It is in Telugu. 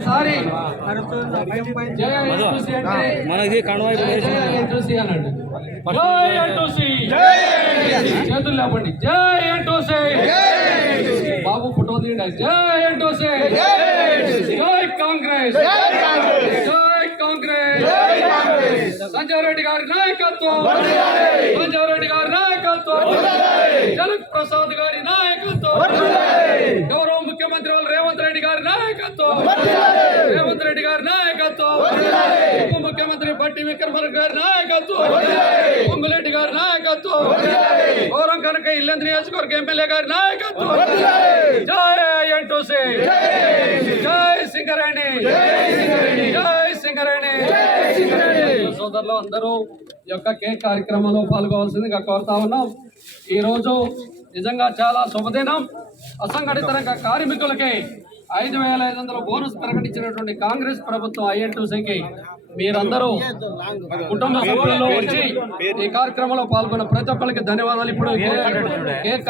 సారీ మనకి చేతులు లేపండి. జై ఎన్టీసీ బాబు ఫోటో తీయండి. జై ఎన్టీసీ, జై కాంగ్రెస్, జై కాంగ్రెస్. సంజయ్ రెడ్డి గారి నాయకత్వం, సంజయ్ రెడ్డి గారి నాయకత్వం, జనక్ ప్రసాద్ గారి నాయకత్వం, గౌరవ ముఖ్యమంత్రి వాళ్ళు రేవంత్ రెడ్డి గారి నాయకత్వం, రేవంత్ రెడ్డి గారి నాయకత్వం, ఉప ముఖ్యమంత్రి బట్టి విక్రమార్క గారి నాయకత్వం, పొంగులేటి గారి నాయకత్వం, గౌరవం కనుక ఇల్లంద్రి నియోజకవర్గ ఎమ్మెల్యే గారి నాయకత్వం. జై ఎన్టీసీ, జై సింగరేణి, జై సింగరేణి. సోదరులు అందరూ ఈ యొక్క కేక్ కార్యక్రమంలో పాల్గొవాల్సిందిగా కోరుతా ఉన్నాం. ఈ రోజు నిజంగా చాలా శుభదినం. అసంఘటిత రంగ కార్మికులకి 5,500 బోనస్ ప్రకటించినటువంటి కాంగ్రెస్ ప్రభుత్వం ఐఎన్టీసీకి మీరందరూ కుటుంబ సభ్యులలో వచ్చి ఈ కార్యక్రమంలో పాల్గొన్న ప్రతి ఒక్కరికి ధన్యవాదాలు. ఇప్పుడు కేక్